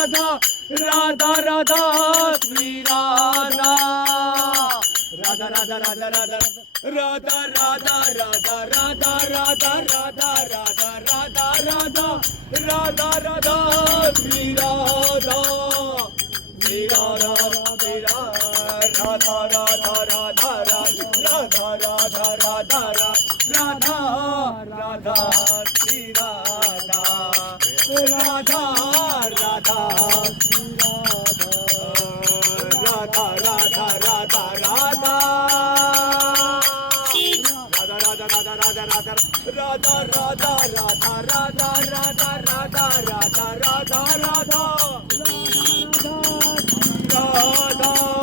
Radha Radha Radha Shri Radha Radha Radha Radha Radha Radha Radha Radha Radha Radha Radha Radha Radha Radha Radha Radha Shri Radha Shri Radha Shri Radha Radha Radha Radha Radha Radha Radha Radha Shri Radha Radha Radha Shri Radha Radha Radha Radha Radha Radha Radha Radha Radha Radha Radha Radha Radha Radha Radha